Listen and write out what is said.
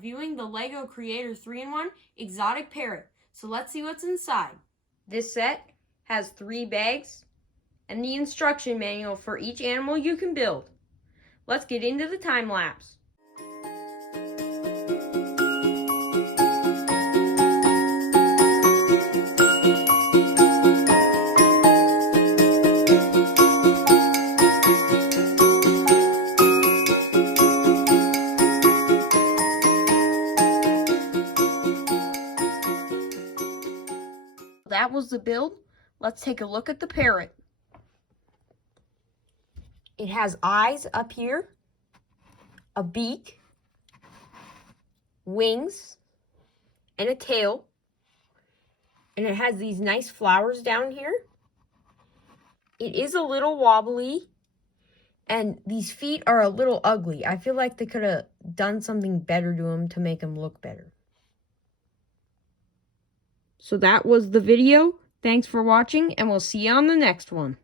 reviewing the LEGO Creator 3-in-1 Exotic Parrot. So let's see what's inside. This set has 3 bags and the instruction manual for each animal you can build. Let's get into the time lapse. That was the build. Let's take a look at the parrot. It has eyes up here, a beak, wings, and a tail. And it has these nice flowers down here. It is a little wobbly, and these feet are a little ugly. I feel like they could have done something better to them to make them look better. So that was the video. Thanks for watching, and we'll see you on the next one.